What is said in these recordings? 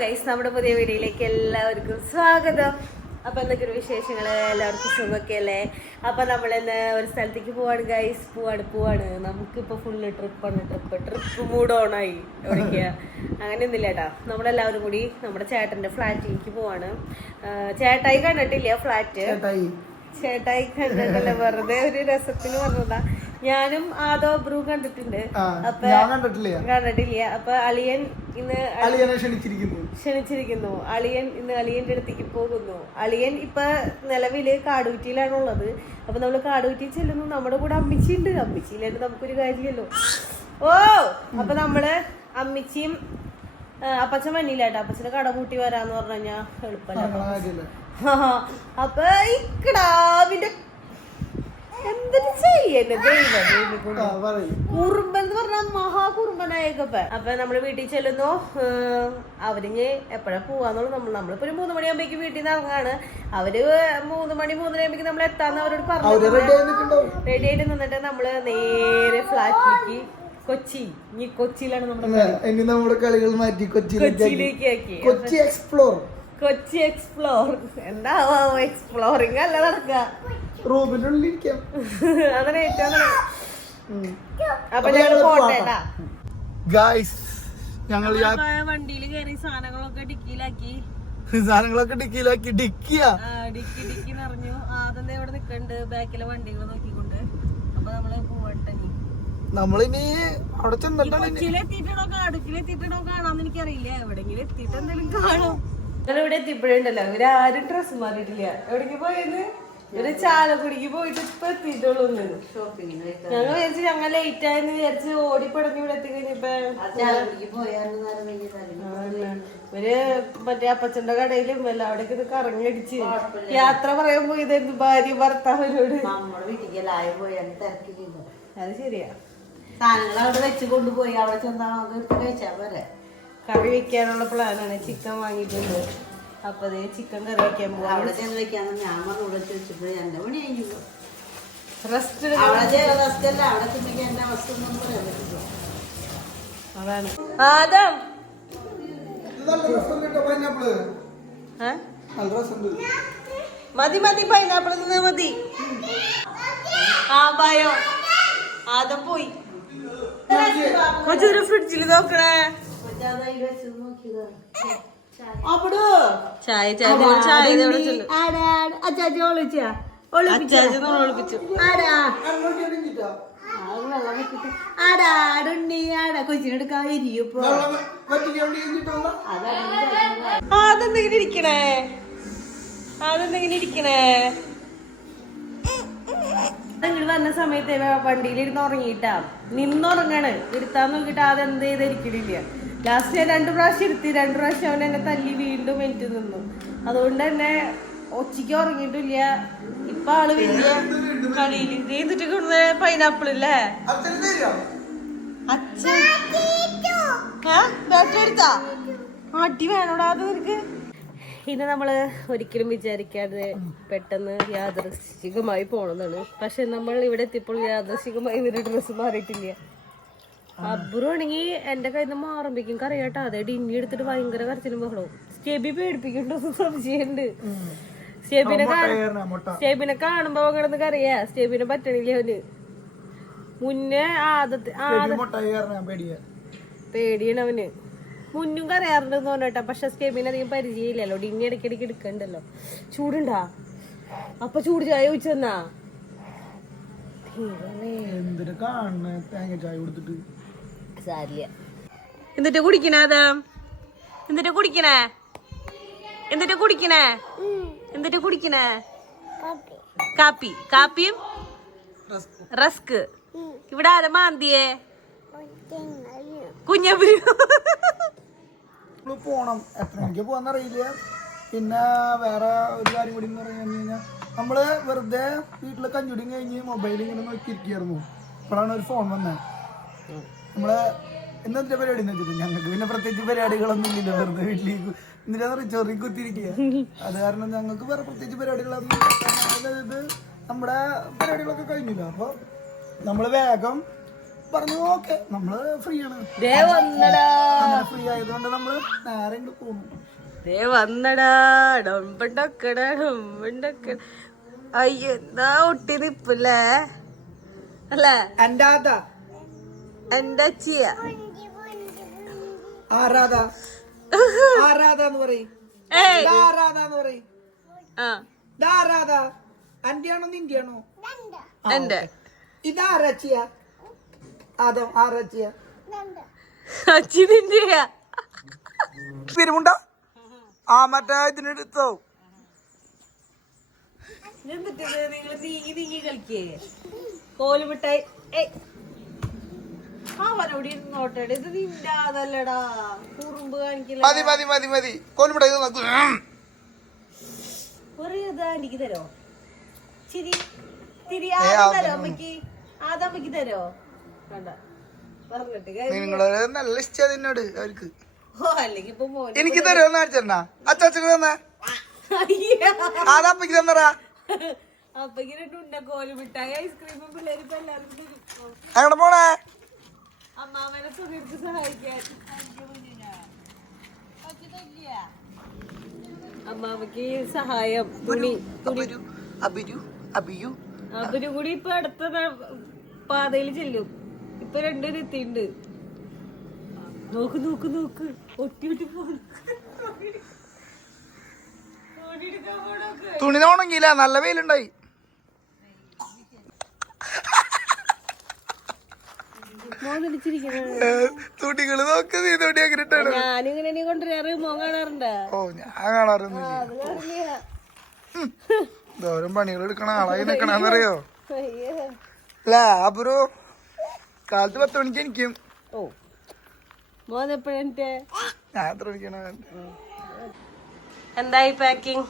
Guys, നമ്മുടെ പുതിയ വീഡിയോയിലേക്ക് എല്ലാവർക്കും സ്വാഗതം. അപ്പൊ എന്തൊക്കെ വിശേഷങ്ങള്, എല്ലാവർക്കും സുഖമൊക്കെ അല്ലേ? അപ്പൊ നമ്മളിന്ന് ഒരു സ്ഥലത്തേക്ക് പോവാണ് ഗൈസ്. പോവാണ് നമുക്കിപ്പോ ഫുള്ള് ട്രിപ്പ് മൂഡ് ഓൺ ആയി. എവിടേക്കാ അങ്ങനെയൊന്നുമില്ല കേട്ടാ, നമ്മളെല്ലാവരും കൂടി നമ്മുടെ ചേട്ടന്റെ ഫ്ലാറ്റിലേക്ക് പോവാണ്. ചേട്ടായി കണ്ടിട്ടില്ല ഫ്ലാറ്റ്, ചേട്ടായി കണ്ടിട്ടല്ല, വെറുതെ ഒരു രസത്തിന് പറഞ്ഞതാ. ഞാനും ആദോ ബ്രൂ കണ്ടിട്ടുണ്ട്, അപ്പൊ കണ്ടിട്ടില്ല. അപ്പൊ അളിയൻ ഇന്ന് ക്ഷണിച്ചിരിക്കുന്നു. അളിയൻ ഇന്ന് അളിയന്റെ അടുത്തേക്ക് പോകുന്നു. അളിയൻ ഇപ്പൊ നിലവില് കാടുകുറ്റിയിലാണുള്ളത്. അപ്പൊ നമ്മള് കാടുകുറ്റി ചെല്ലുന്നു. നമ്മുടെ കൂടെ അമ്മിച്ചിയുണ്ട്. അമ്മിച്ചിയില്ലാണ്ട് നമുക്കൊരു കാര്യമല്ലോ. അപ്പൊ നമ്മള് അമ്മിച്ചിയും അപ്പച്ചൻ വന്നില്ലാട്ടോ. അപ്പച്ചന് കട കൂട്ടി വരാന്ന് പറഞ്ഞു കഴിഞ്ഞാ എളുപ്പമല്ല. അപ്പൊ ഈ കിടാവിന്റെ എന്തൊരു ചെയ്യന്നെ കുറുമ്പൻ എന്ന് പറഞ്ഞാൽ മഹാകുറുമ്പനായേക്കപ്പ. അപ്പൊ നമ്മള് വീട്ടിൽ ചെല്ലുന്നു. അവരിഞ്ഞ് എപ്പോഴാ പോവാന്നുള്ളു. നമ്മളിപ്പോ ഒരു 3 മണിയാകുമ്പോഴേക്ക് വീട്ടിൽ നിന്ന് ഇറങ്ങാണ്. അവര് 3 മണി 3:30 നമ്മൾ എത്താന്ന് അവരോട് പറഞ്ഞു. റെഡി ആയിട്ട് നിന്നിട്ട് നമ്മള് നേരെ ഫ്ലാറ്റിലേക്ക് കൊച്ചിയിലാണ് നമ്മുടെ കളികൾ മാറ്റി കൊച്ചിയിലേക്ക് ആക്കി. കൊച്ചി എക്സ്പ്ലോർ എന്താവോ, എക്സ്പ്ലോറിങ് അല്ല നടക്കുക. റൂമിനുള്ളിരിക്കാം. അങ്ങനെ അപ്പൊ ഞങ്ങള് പോട്ടേട്ടാ ഗായ്സ്. ഞങ്ങൾ വണ്ടിയിൽ കയറി സാധനങ്ങളൊക്കെ ഡിക്കിയിലാക്കി ഡിക്കി നിറഞ്ഞു. ആദ്യം ഇവിടെ നിക്കണ്ട് ബാക്കിലെ വണ്ടികൾ നോക്കിക്കൊണ്ട്. അപ്പൊ നമ്മള് പോവട്ടെ. നമ്മളിനി അവിടെ കൊച്ചിയിലെത്തിയിട്ടോ കാടുക്കിലെത്തിയിട്ടോ കാണാന്ന് എനിക്കറിയില്ല. എവിടെങ്കിലും എത്തിയിട്ട് എന്തെങ്കിലും കാണും. ഇവിടെ എത്തിയപ്പോഴുണ്ടല്ലോ, ഇവരാരും ഡ്രസ് മാറിയിട്ടില്ല. എവിടേക്ക് പോയത്? ഒരു ചാലക്കുടിക്ക് പോയിട്ട് ഇപ്പൊ എത്തിയിട്ടുള്ളൂ. ഞങ്ങൾ വിചാരിച്ചു ഞങ്ങൾ ലേറ്റ് ആയെന്ന് വിചാരിച്ച് ഓടിപ്പടഞ്ഞ് ഇവിടെ എത്തിക്കഴിഞ്ഞപ്പോ ഇവര് മറ്റേ അപ്പച്ചന്റെ കടയിലും എല്ലാവിടേക്ക് ഇത് കറങ്ങടിച്ച് യാത്ര പറയാൻ പോയതായിരുന്നു ഭാര്യ ഭർത്താവിനോട്. അത് ശരിയാ. സാധനങ്ങൾ അവിടെ വെച്ച് കൊണ്ടുപോയി അവിടെ ചെന്നാ നമുക്ക് കഴിച്ചാ പോരെ. കറി വെക്കാനുള്ള പ്ലാനാണ്. ചിക്കൻ വാങ്ങിയിട്ടുണ്ട്. അപ്പൊ ചിക്കൻ കറി വെക്കാൻ പോവാ. അവിടെ ചെന്ന് വെക്കാന്ന് ഞാൻ ഇവിടെ വെച്ചപ്പോഴേ എന്റെ പണി കഴിഞ്ഞു. റെസ്റ്റ് റെസ്റ്റ് അല്ല, അവിടെ ചെന്ന് എന്റെ അവസ്ഥ ഒന്നും പറയാൻ പറ്റില്ല. അതാണ് ആദം. മതി പൈനാപ്പിൾ മതി. ബായോ ആദം പോയി. കൊച്ചൊരു ഫ്രിഡ്ജിൽ നോക്കണേ. അതെന്തെങ്കിലും ഇരിക്കണേ. നിങ്ങൾ വന്ന സമയത്ത് വണ്ടിയിലിരുന്ന് ഉറങ്ങിയിട്ടാ, നിന്നുറങ്ങാണ്. ഇരുത്താൻ നോക്കിട്ട് അതെന്ത് ചെയ്തിരിക്കണില്ല. ലാസ്റ്റ് ഞാൻ 2 പ്രാവശ്യം ഇരുത്തി. 2 പ്രാവശ്യം അവൻ എന്നെ തല്ലി വീണ്ടും എനിക്ക് നിന്നു. അതുകൊണ്ട് തന്നെ ഒച്ചയ്ക്ക് ഉറങ്ങിയിട്ടില്ല. ഇപ്പൊ ആള് വലിയ കളിയിൽ ചെയ്തിട്ട് കൊടുത്ത പൈനാപ്പിൾ ഇല്ലേ അച്ഛൻ ബാറ്ററി എടുത്താ അടി വേണോടാ അത് നിനക്ക്. ഇത് നമ്മള് ഒരിക്കലും വിചാരിക്കാതെ പെട്ടെന്ന് യാദൃശ്ചികമായി പോണതാണ്. പക്ഷെ നമ്മൾ ഇവിടെ എത്തിയപ്പോൾ യാദൃശ്ചികമായി ഇവരുടെ ഡ്രസ്സ് മാറിയിട്ടില്ല. അബ്രു ആണെങ്കിൽ എന്റെ കയ്യിൽ നിന്ന് മാറുമ്പോഴേക്കും കറിയാട്ടോ. അതെ ഡിന്നി എടുത്തിട്ട് ഭയങ്കര കരച്ചിലും ബഹളവും. സ്റ്റെബി പേടിപ്പിക്കണ്ടോ സംശയമുണ്ട്. സ്റ്റെബിനെ കാണുമ്പോ കിടന്ന് കറിയാ. സ്റ്റെബിനെ പറ്റണില്ല അവന്. മുന്നേ പേടിയാണ് അവന്. മുന്നും കറിയാറുണ്ടെന്ന് പറഞ്ഞോട്ടാ. പക്ഷെ സ്റ്റെബിന് അധികം പരിചയമില്ലല്ലോ. ഡിന്നി ഇടയ്ക്കിടയ്ക്ക് എടുക്കണ്ടല്ലോ. ചൂടുണ്ടാ? അപ്പൊ ചൂട് ചായ ചോദിച്ചെന്നാ സാരില്ല. എന്നിട്ട് കുടിക്കണേ അതാ? എന്നിട്ട് കുടിക്കണേ കാപ്പിയും റസ്ക്. ഇവിടെ ആരാ മാന്തിയേ? കുഞ്ഞപ്പുരി പോണം. എത്ര മണിക്ക് പോവാന്നറിയില്ല. പിന്നെ വേറെ ഒരു കാര്യം കൂടി എന്ന് പറഞ്ഞു കഴിഞ്ഞാൽ നമ്മള് വെറുതെ വീട്ടില് കഞ്ഞുടിയും കഴിഞ്ഞ് മൊബൈൽ ഇങ്ങനെ നോക്കിയിരിക്കായിരുന്നു. അപ്പോഴാണ് ഒരു ഫോൺ വന്നത്. നമ്മള് ഇന്നത്തെ പരിപാടി എന്ന് വെച്ചിട്ട് ഞങ്ങൾക്ക് പിന്നെ പ്രത്യേകിച്ച് പരിപാടികളൊന്നും ഇല്ല. വെറുതെ വീട്ടിലേക്ക് എന്നിട്ട് ചെറിയ കുത്തിരിക്കുക. അത് കാരണം ഞങ്ങൾക്ക് വേറെ പ്രത്യേകിച്ച് പരിപാടികളൊന്നും. അതായത് നമ്മുടെ പരിപാടികളൊക്കെ കഴിഞ്ഞില്ല. അപ്പൊ നമ്മള് വേഗം പറഞ്ഞു ഓക്കെ നമ്മള് ഫ്രീ ആണ്. ദേ വന്നടാ, ഫ്രീ ആയതുകൊണ്ട് നമ്മള് നേരെ ഇങ്ങോട്ട് പോകുന്നു. ദേ വന്നടാ, ഡൊമ്പണ്ടൊക്കടാ ഡൊമ്പണ്ടൊക്കെ. അയ്യോ എന്താ ഒട്ടി നിപ്പില്ലേ അല്ലേ? എന്റെ ആദാ എന്റെ അച്ചിയ ആരാധ ആരാധ എന്ന് പറയും. ആരാധ എന്ന് പറയും. ആരാധ എന്റെ ആണോ നിന്റെ ആണോ? എന്റെ. ഇതാരച്ചിയ അതോ ആരച്ചിയ അച്ചി നിന്റെയാ. തിരുമുണ്ട ആ മറ്റേ ഇതിനെടുത്തോ. എന്നിട്ട് നിങ്ങള് നീങ്ങി നീങ്ങി കളിക്കേ കോലുമിട്ടായി. അവനോട് ഇരുന്നോട്ടെ, ഇത് നിന്റെ അതല്ലടാ, കുറുമ്പ് കാണിക്കില്ല. മതി മതി മതി മതി കോലുമിട്ടായി ഒരു എനിക്ക് തരോ? ചിരി തിരി തരോ അമ്മക്ക്? അതമ്മക്ക് തരോ? വേണ്ട പറഞ്ഞിട്ട് നിങ്ങള് നല്ല ഇഷ്ടം എന്നോട് അവർക്ക്. ഓ അല്ലെങ്കിൽ ഇപ്പൊ മോനെ എനിക്ക് തരുമോ അച്ഛനാ? അച്ഛന് തന്നെ അതപ്പക്ക് തന്നറാ. അപ്പൊ ഇങ്ങനെ ഉണ്ട കോലുമിട്ടായി ഐസ്ക്രീമും പിള്ളേർക്ക് എല്ലാവർക്കും തരും. എങ്ങനെ പോണേ? അമ്മാമനെ സുഖീർക്ക് സഹായിക്കാൻ. അമ്മാമക്ക് സഹായം തുണി അവര് കൂടി ഇപ്പൊ അടുത്ത പാതയിൽ ചെല്ലും. ഇപ്പൊ രണ്ടുപേരും എത്തിണ്ട്. നോക്ക് നോക്ക് നോക്ക് ഒട്ടി ഒട്ടി പോകുന്നു. തുണി ഉണങ്ങിയില്ല, നല്ല വെയിലുണ്ടായി. തുണികള് നോക്ക്, നീ തുണി അങ്ങനെ ഇട്ടാണ്. ഞാനിങ്ങനെ കൊണ്ടുവരാറ് മോൻ കാണാറുണ്ടാ? ഓ ഞാൻ കാണാറൊന്നുമില്ല. ദോരം പണികൾ എടുക്കണ ആളായി നിക്കണെന്നറിയോ? അല്ല അപ്പുറു കാലത്ത് 10 മണിക്ക് എനിക്കും. ഓ മോൻ എപ്പോഴെന്റെ ഞാൻ എത്ര മണിക്കാണ്? എന്തായി പാക്കിങ്?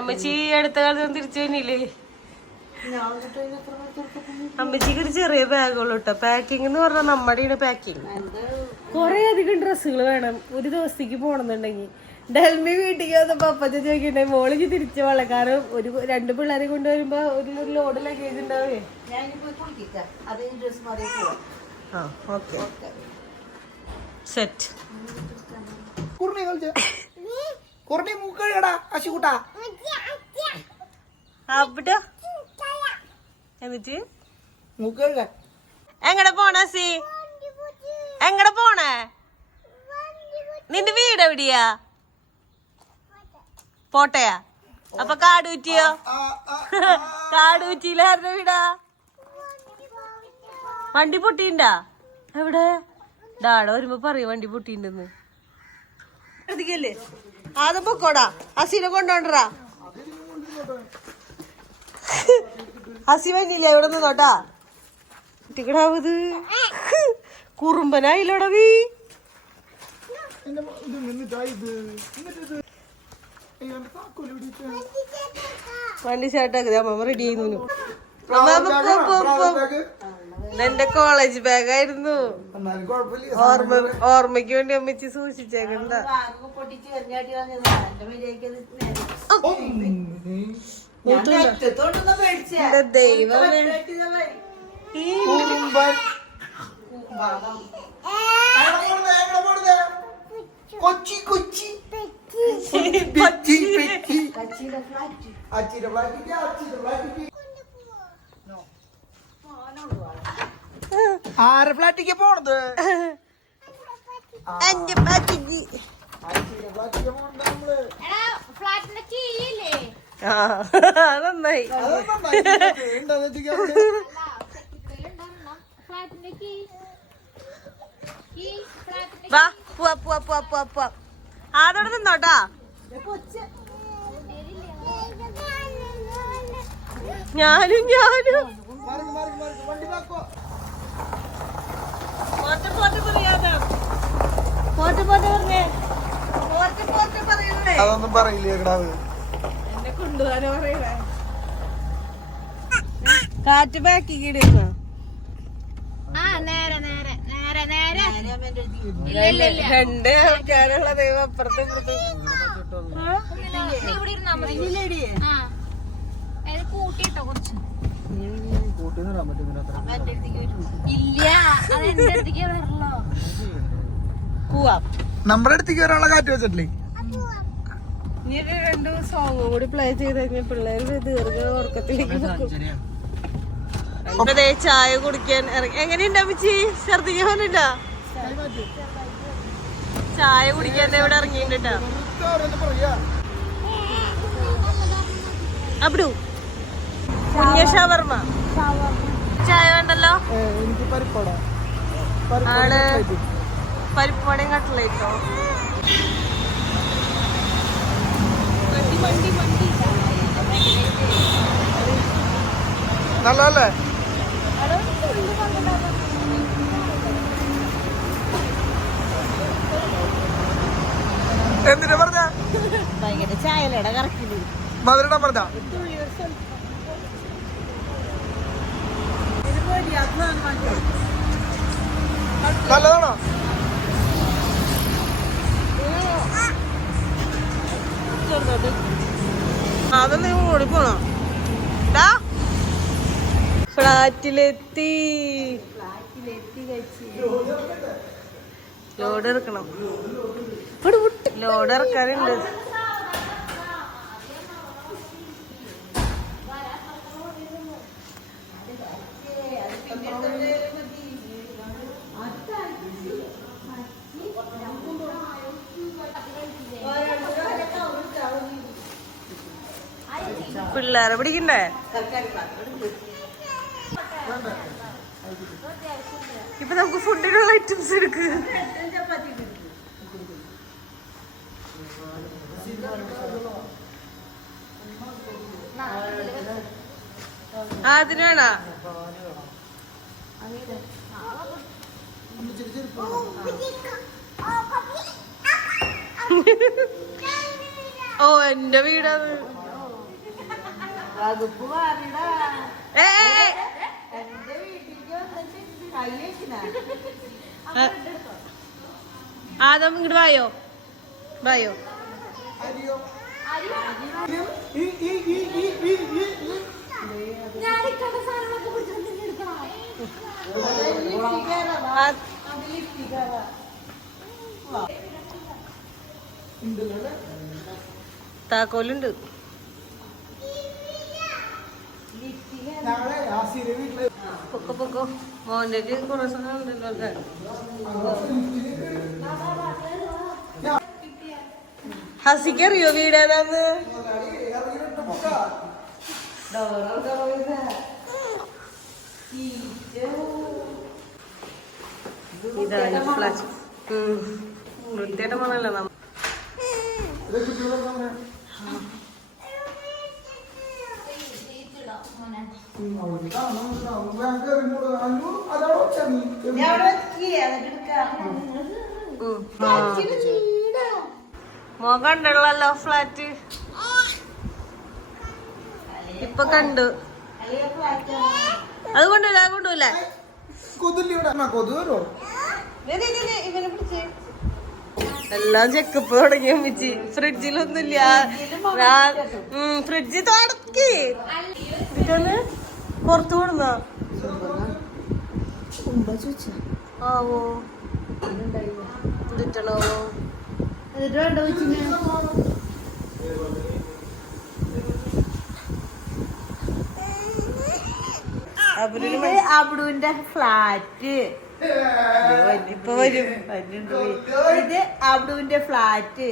അമ്മച്ചി അടുത്ത കാലത്ത് തിരിച്ചു തന്നില്ലേ? അമ്മച്ചിക്ക് ഒരു ചെറിയ ബാഗുള്ളൂ കേട്ടോ. പാക്കിങ് എന്ന് പറഞ്ഞാൽ നമ്മുടെ പാക്കിങ്. കൊറേ അധികം ഡ്രസ്സുകൾ വേണം ഒരു ദിവസത്തേക്ക് പോണെന്നുണ്ടെങ്കിൽ. ഡൽമി വീട്ടിലേക്ക് വന്നപ്പോ അപ്പച്ച ചോദിക്കണ്ടേ മോളിക്ക് തിരിച്ചു പോളെ, കാരണം ഒരു 2 പിള്ളേരെ കൊണ്ടുവരുമ്പോ ഒരു ലോഡ് ലഗേജ് ഉണ്ടാവേ. സെറ്റ് അവിടെ എന്നിട്ട് എങ്ങടെ പോണേ? സി എങ്ങടെ പോണേ? നിന്റെ വീട് എവിടെയാ? പോട്ടയാ? അപ്പൊ കാടുകുറ്റിയോ? കാടുകുറ്റിയിലാരുടെ വീടാ? വണ്ടി പൊട്ടിണ്ടാ? എവിടെ? ഡാട വരുമ്പോ പറയും വണ്ടി പൊട്ടിണ്ടെന്ന്. ശ്രദ്ധിക്കല്ലേ? ആദ്യം പൊക്കോടാ, അസീനെ കൊണ്ടോണ്ടറാ. അസി വന്നില്ല ഇവിടെ നിന്നോട്ടാ. കുട്ടിക്കടാവത് കുറുമ്പനായില്ലോടാ നീ. വണ്ടി സ്റ്റാർട്ടാക്കുക. അമ്മ റെഡി ആയിരുന്നു. എന്റെ കോളേജ് ബാഗായിരുന്നു. ഓർമ്മയ്ക്ക് വേണ്ടി അമ്മച്ചി സൂക്ഷിച്ചേക്കണ്ട. ദൈവമേ കൊച്ചി കൊച്ചി ആരെ ഫ്ലാറ്റിക്ക് പോണത്? എന്റെ പാറ്റിക്ക് നന്നായി. വാ പോവാ പോവാ പോവാ പോവാ പോവാ. അതോടെ നിന്നോട്ടാ. ഞാനും പോട്ടെ പോട്ടെ പറയാതെ പോട്ടെ പോട്ടെ പറഞ്ഞേ. പോട്ടെ പോട്ടെ പറയുന്നേ. അതൊന്നും പറയില്ലേ കിടാവ്? എന്നെ കൊണ്ടുപോകാനോ പറയണേ. കാറ്റ് ബാക്കി കിടന്ന രണ്ട് ആൾക്കാരുള്ള ദൈവം അപ്പുറത്തെ കൂട്ടിട്ടോ കുറച്ച് കൂട്ടിന്ന് ഇടാൻ പറ്റും അത്ര ഇല്ല അതെന്റെ അടുത്തേക്ക് വരല്ലോ. പോവാം. നമ്മുടെ അടുത്തേക്ക് വരാനുള്ള കാറ്റ് വെച്ചിട്ടില്ലേ? ഇനി ഒരു 2 സോങ് കൂടി പ്ലേ ചെയ്ത് കഴിഞ്ഞാൽ പിള്ളേർ ദീർഘ ഉറക്കത്തിലേക്ക് പോകും. ചായ കുടിക്കാൻ ഇറങ്ങി. എങ്ങനെയുണ്ട് അമ്മച്ചി? ഛർദിക്കാൻ പറഞ്ഞിട്ടാ ചായ കുടിക്കാൻ ഇവിടെ ഇറങ്ങിയിട്ടാ. അബ്ഡു കുഞ്ഞ ഷവർമ്മ ചായ വേണ്ടല്ലോ. എനിക്ക് പരിപ്പട ആള് പരിപ്പടയും കട്ട്ലേറ്റോ. നല്ലതല്ലേ? എന്തിനാ പറഞ്ഞ ഭയങ്കര ചായലട കറക്കില് മധുരടാ പറഞ്ഞ നല്ലതാണോ? അതൊന്നും നീ ഓടി പോണോ? ഫ്ലാറ്റിലെത്തി. ലോഡ് ഇറക്കണം. ലോഡ് ഇറക്കാനുണ്ട്. പിള്ളേരെ പിടിക്കണ്ടേ? ഇപ്പൊ നമുക്ക് ഫുഡിനുള്ള ഐറ്റംസ് എടുക്ക്. അതിന് വേണ ഓ എന്റെ വീടത്. ആദം ഇങ്ങോട്ട് വായോ വായോ. താക്കോലുണ്ട്. പൊക്കോ പൊക്കോ. മോന്റെ കുറെ സമയം ഉണ്ടല്ലോ. ഹസിക്കറിയോ വീടേതാന്ന്? ഇതാണ് ഫ്ലാറ്റ്. വൃത്തിയായിട്ട് പോണല്ലോ നമ്മ. മോ കണ്ടല്ലോ ഫ്ലാറ്റ്. ഇപ്പൊ കണ്ടു. അത് കൊണ്ടുവല്ല കൊണ്ടുപോല. ഇവനെ പിടിച്ചേ. എല്ലാം ചെക്കപ്പ് തുടങ്ങിയ മിച്ചി. ഫ്രിഡ്ജിലൊന്നുമില്ല. ഫ്രിഡ്ജ് തുടക്കി പുറത്തു കൊടുന്ന ആവോ ഇതിട്ടണോ? അബ്ഡുവിന്റെ ഫ്ലാറ്റ് ഇപ്പൊ വരും. ഇത് അബ്ഡുവിന്റെ ഫ്ലാറ്റ്.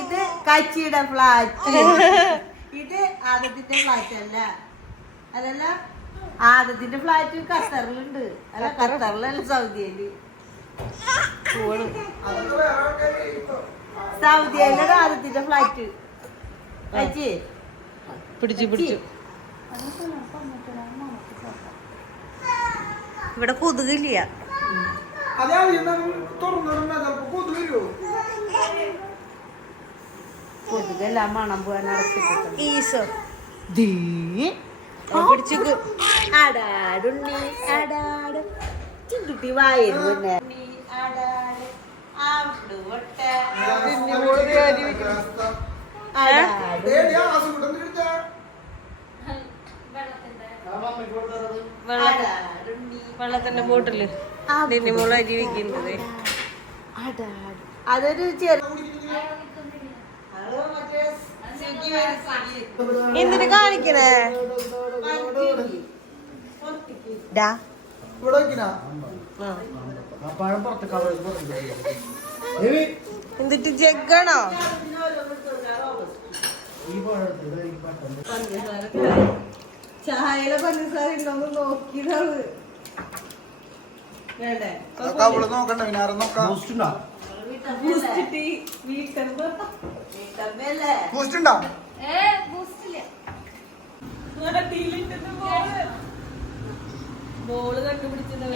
ഇത് കച്ചിയുടെ ഫ്ലാറ്റ്. ഇത് ആദത്തിന്റെ ഫ്ലാറ്റ് അല്ല. അതല്ല ആദത്തിന്റെ ഫ്ലാറ്റ് ഖത്തറിലുണ്ട്. അല്ല ഖത്തറിലല്ല സൗദിയില്. സൗദിയിലാണ് ആദത്തിന്റെ ഫ്ലാറ്റ്. കച്ചി പിടിച്ചു പിടിച്ചു. ഇവിടെ കൊതുകില്ല. കൊതുകെല്ലാം മണം പോകാൻ ഈസോ പിടിച്ചു. അടാടുണ്ണി അടാട് ചുട്ടി വായിരുന്നു. വെള്ളത്തിന്റെ ബോട്ടില് മോള ജീവിക്കുന്നത് അതൊരു ചെറു എന്തിനു കാണിക്കണേ ഇവിടെ വെക്കിനാ എന്നിട്ട് ജഗ്ഗാണോ ചായയിലെ പഞ്ചസാര ഉണ്ടോന്ന് നോക്കിയതാണ് വേണ്ടേ അവള് നോക്കണ്ട പിന്നെ ആരും നോക്കാം ബൂസ്റ്റ് ഉണ്ടോ ബോള് കണ്ടുപിടിച്ചത്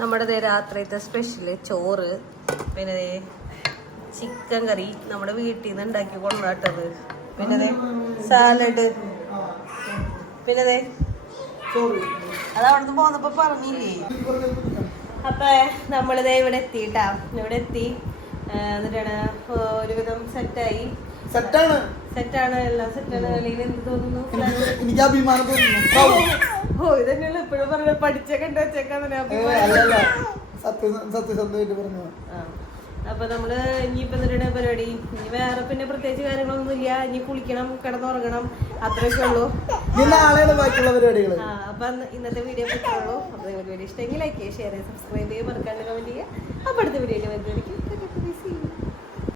നമ്മുടെ രാത്രിയത്തെ സ്പെഷ്യല് ചോറ് പിന്നെ ചിക്കൻ കറി നമ്മുടെ വീട്ടിൽ നിന്ന് ഉണ്ടാക്കി കൊണ്ടാട്ടത് പിന്നെ സാലഡ് പിന്നെ അത് അവിടുന്ന് പോന്നപ്പോ പറഞ്ഞില്ലേ. അപ്പൊ നമ്മളിതേ ഇവിടെ എത്തിട്ടാ ഇവിടെ എത്തി എന്നിട്ടാണ് ഒരുവിധം സെറ്റായി സെറ്റാണ് എല്ലാം സെറ്റാണ്. അല്ലെങ്കിൽ എന്ത് തോന്നുന്നു എനിക്ക് അഭിമാനം തോന്നുന്നു. ഓ ഇതന്നെയല്ല എപ്പോഴും പറഞ്ഞ പഠിച്ച കണ്ട വെച്ചേക്കാന്ന് സത്യസന്ധമായിട്ട് പറഞ്ഞു. അപ്പൊ നമ്മള് ഇനിയിപ്പോ എന്തിനാണ് പരിപാടി, ഇനി വേറെ പിന്നെ പ്രത്യേകിച്ച് കാര്യങ്ങളൊന്നും ഇല്ല. ഇനി കുളിക്കണം, കിടന്നുറങ്ങണം, അത്രയൊക്കെ ഉള്ളൂ. നാളെയാണ് ബാക്കിയുള്ള പരിപാടികൾ. അപ്പൊ ഇന്നത്തെ വീഡിയോ പറ്റുള്ളൂ. അപ്പൊ വീഡിയോ ഇഷ്ടമെങ്കിൽ ലൈക്ക് ചെയ്യുക, ഷെയർ ചെയ്യുക, സബ്സ്ക്രൈബ് ചെയ്യുക, മറക്കാണ്ട് കമന്റ് ചെയ്യുക. അപ്പൊ അടുത്ത വീഡിയോയിൽ വരുന്നതായിരിക്കും.